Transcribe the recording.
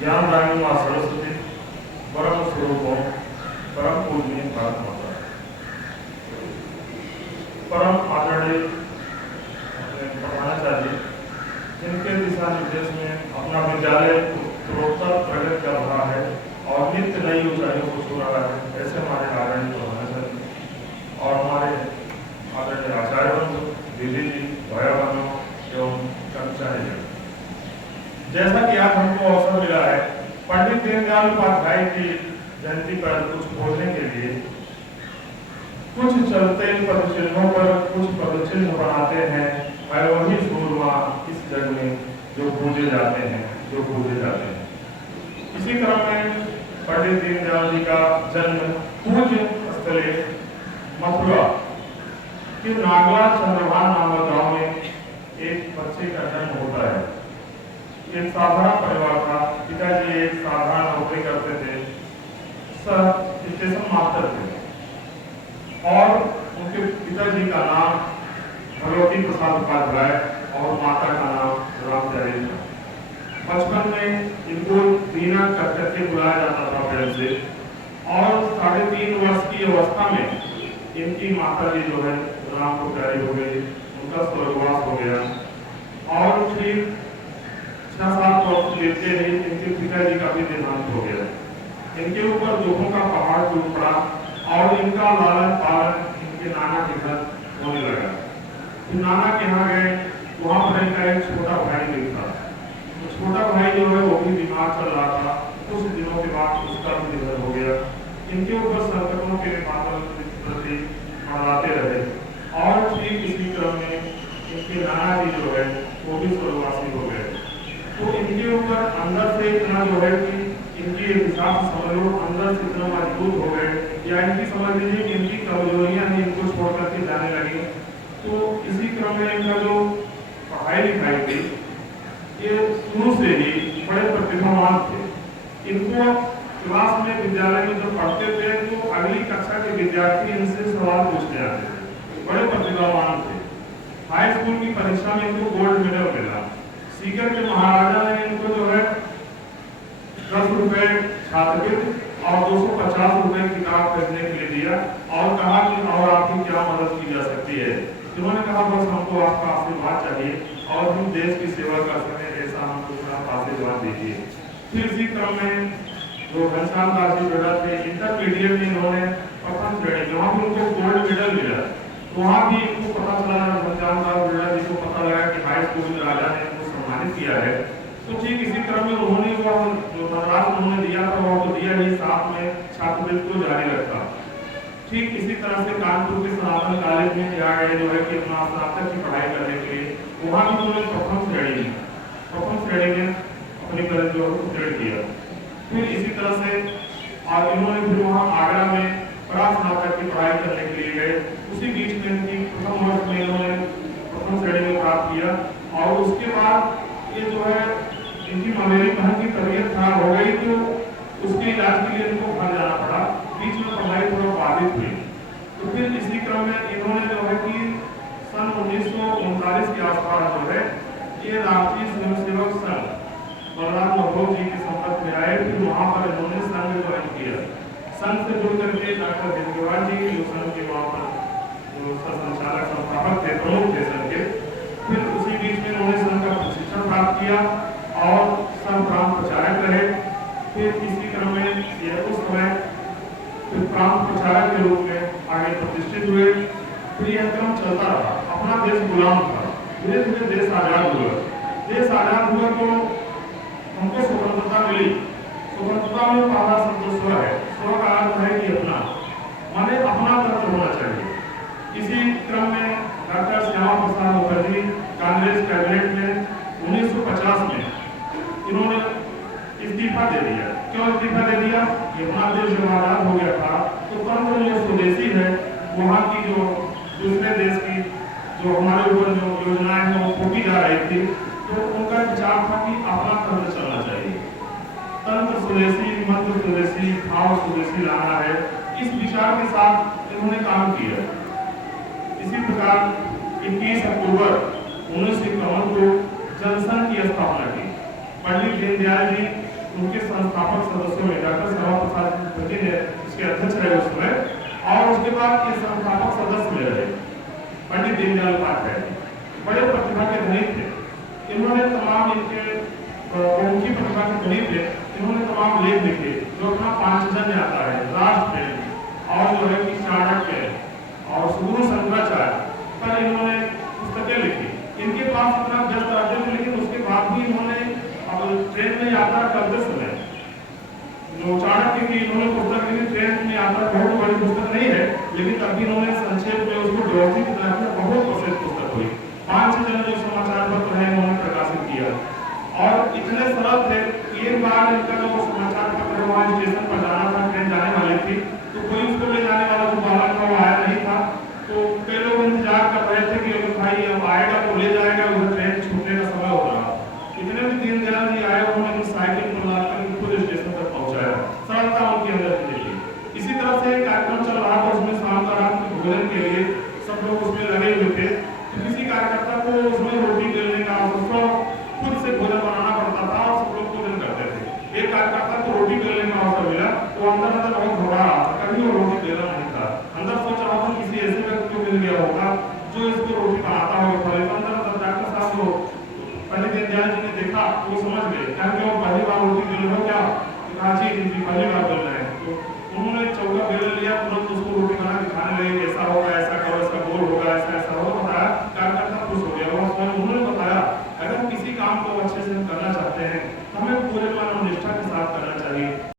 ज्ञानदायिनी माँ सरस्वती, परम स्वरूपों, परम पूजनीय भारत माता, परम आदरणीय प्रधानाचार्य, जिनके दिशा निर्देश में अपना विद्यालय उत्तरोत्तर प्रगति कर रहा है और नित्य नई ऊंचाइयों को छू रहा है, ऐसे हमारे आदरणीय प्रधानाचार्य और हमारे आदरणीय आचार्य, दीदी जी, भाई बहनों एवं कर्मचारी, जैसा कि आज हमको अवसर मिला है पंडित दीनदयाल उपाध्याय की जयंती पर कुछ बोलने के लिए, कुछ चलते पदचिन्हों पर कुछ पदचिन्ह बनाते हैं, है वही सूरमा इस जग में जो पूजे जाते हैं, जो पूजे जाते हैं। इसी क्रम में पंडित दीनदयाल जी का जन्म पूज्य स्थले मथुरा के नागला चंद्रभान नामक गांव में एक बच्चे का जन्म होता है। एक साधारण परिवार था, पिताजी एक साधारण नौकरी करते थे, स्टेशन मास्टर थे और उनके पिताजी का नाम भगवती प्रसाद उपाध्याय और माता का नाम रामचारी था। बचपन में इनको दीना करके बुलाया जाता था पहले से, और 3.5 वर्ष की अवस्था में इनकी माता जी जो है राम को प्यारी हो गई, उनका स्वर्गवास हो गया और ठीक 6-7 वर्ष लेते ही इनके पिताजी का भी देहांत हो गया। इनके ऊपर दुखों का पहाड़ टूट पड़ा और इनका लालन पालन इनके नाना के घर होने लगा। फिर नाना के यहाँ गए, वहाँ पर इनका एक छोटा भाई भी था। तो छोटा भाई जो है वो भी बीमार चल रहा था। कुछ दिनों के बाद उसका भी निधन हो गया। इनके ऊपर संकटों के बादल प्रति मंडराते रहे और ठीक इसी क्रम में इनके नाना जी जो है वो भी स्वर्गवासी हो गए। तो इनके ऊपर अंदर से इतना जो है कि इनकी हिसाब से समझ लो अंदर से इतना मजबूत हो गए, या इनकी समझ लीजिए कि इनकी कमजोरियां ही इनको छोड़ करके जाने लगी। तो इसी क्रम में इनका जो पढ़ाई लिखाई थी ये शुरू से ही बड़े प्रतिभावान थे। इनको क्लास में विद्यालय में जब पढ़ते थे तो अगली कक्षा के विद्यार्थी इनसे सवाल पूछने आते थे, बड़े प्रतिभावान थे। हाई स्कूल की परीक्षा में इनको गोल्ड मेडल मिला। सीकर के महाराजा ने इनको जो है 10 रुपए छात्रवृत्ति और 250 रुपए किताब खरीदने के लिए दिया और कहा कि और आपकी क्या मदद की जा सकती है। इन्होंने कहा बस हमको आपका आशीर्वाद चाहिए और हम देश की सेवा कर सकें, ऐसा हमको आप आशीर्वाद दीजिए। फिर इसी क्रम में जो घनश्याम दास जी बेटा थे, इंटरमीडिएट में इन्होंने प्रथम श्रेणी, जहाँ पर उनको गोल्ड मेडल मिला, वहाँ भी इनको पता चला, घनश्याम दास बेटा जी को पता लगा कि हाई स्कूल में राजा ने इनको सम्मानित किया है। तो ठीक इसी क्रम में उन्होंने वो जो धनराश उन्होंने दिया था वो तो दिया ही, साथ में छात्रवृत्ति को जारी रखा। ठीक इसी तरह से कानपुर के सनातन कॉलेज में क्या गए जो है कि अपना स्नातक की पढ़ाई करने के लिए, वहाँ भी उन्होंने प्रथम श्रेणी में अपनी कॉलेज जो उत्तीर्ण किया। फिर इसी तरह से और इन्होंने फिर वहाँ आगरा में स्नातक की पढ़ाई करने के लिए गए। उसी बीच में इनकी प्रथम वर्ष में इन्होंने प्रथम श्रेणी में प्राप्त किया और उसके बाद ये जो है इनकी मेरी बहन की तबीयत खराब हो गई तो उसके इलाज के लिए इनको घर जाना पड़ा। बीच में पढ़ाई थोड़ा बाधित हुई। तो फिर इसी क्रम में इन्होंने जो है कि सन 1939 के आसपास जो है ये राष्ट्रीय स्वयंसेवक संघ बलराम मधोक जी के संपर्क में आए। फिर वहाँ पर इन्होंने संघ ज्वाइन किया। संघ से जुड़ करके डॉक्टर दिनगवार जी जो संघ के वहाँ पर जो संचालक संस्थापक थे, प्रमुख थे संघ के, फिर उसी बीच में उन्होंने संघ का प्रशिक्षण प्राप्त किया और संघ प्रांत प्रचारक रहे। फिर इसी क्रम में यह उस समय फिर प्रांत प्रचारक के रूप में आगे प्रतिष्ठित हुए। फिर यह क्रम चलता रहा। अपना देश गुलाम था, धीरे धीरे देश आजाद हुआ। देश आजाद हुआ तो हमको स्वतंत्रता मिली। स्वतंत्रता में पहला शब्द स्व है। स्व का अर्थ है कि अपना, माने अपना तत्व होना चाहिए। इसी क्रम में डॉक्टर श्यामा प्रसाद मुखर्जी कांग्रेस कैबिनेट में 1950 में इन्होंने इस्तीफा दे दिया। क्यों इस्तीफा दे दिया? कि अपना देश जब आजाद हो गया था तो तंत्र जो स्वदेशी है, वहाँ की जो दूसरे देश की जो हमारे ऊपर जो योजनाएं हैं वो थोपी जा रही थी, तो उनका विचार था कि अपना तंत्र चलना चाहिए। तंत्र स्वदेशी, मंत्र स्वदेशी, भाव स्वदेशी लाना है। इस विचार के साथ इन्होंने काम किया। इसी प्रकार 21 अक्टूबर 1951 को जनसंघ की स्थापना की। पंडित दीनदयाल जी उनके संस्थापक सदस्यों में डॉक्टर श्यामा प्रसाद मुखर्जी ने इसके अध्यक्ष रहे उस समय, और उसके बाद ये संस्थापक सदस्य में रहे पंडित दीनदयाल उपाध्याय बड़े प्रतिभा के धनी थे। इन्होंने तमाम उनकी प्रतिभा के धनी थे, इन्होंने तमाम लेख लिखे जो अपना पांचजन्य आता है, राष्ट्रप्रेम, और जो है कि चाणक्य और सुगुरु शंकराचार्य पर इन्होंने पुस्तकें लिखी। इनके पास इतना व्यस्त राज्य थे, लेकिन उसके बाद भी इन्होंने ट्रेन में यात्रा करते समय जो चाणक्य की इन्होंने पुस्तक लिखी, ट्रेन में यात्रा बहुत बड़ी पुस्तक नहीं है, लेकिन तब भी इन्होंने संक्षेप में उसको व्यवस्थित किया, बहुत प्रसिद्ध पुस्तक हुई। 5 जन जो समाचार पत्र है इन्होंने प्रकाशित किया, और इतने सरल थे कि एक बार इनका जो समाचार पत्र वहाँ स्टेशन पर जाना था, ट्रेन जाने वाली थी, तो कोई उसको ले जाने वाला जो बालक था वो आया नहीं था। तो कई लोग इंतजार कर रहे थे कि अगर भाई अब आएगा तो ले जाएगा, उधर ट्रेन छूटने का समय हो रहा। इतने में दीनदयाल जी आए, उन्होंने साइकिल पर लाकर खुद स्टेशन तक पहुंचाया। सरलता उनके अंदर थी। इसी तरह से कार्यक्रम चल रहा था, उसमें शाम का रात के भोजन के लिए सब लोग उसमें लगे हुए थे। तो किसी कार्यकर्ता को उसमें रोटी बेलने का, उसको खुद से भोजन बनाना पड़ता था और सब लोग भोजन करते थे। एक कार्यकर्ता को रोटी बेलने का अवसर मिला, तो अंदर अंदर बहुत घबरा रहा था, कभी वो रोटी बेला नहीं था। अंदर सोच रहा था किसी ऐसे व्यक्ति को मिल गया होगा जो इसको रोटी बनाता होगा। अंदर डॉक्टर साहब को पंडित दीनदयाल जी ने देखा, वो समझ गए, क्योंकि वो पहली बार रोटी बेल रहे हो क्या? कहा जी पहली बार बेल रहे हैं। तो उन्होंने चौका बेल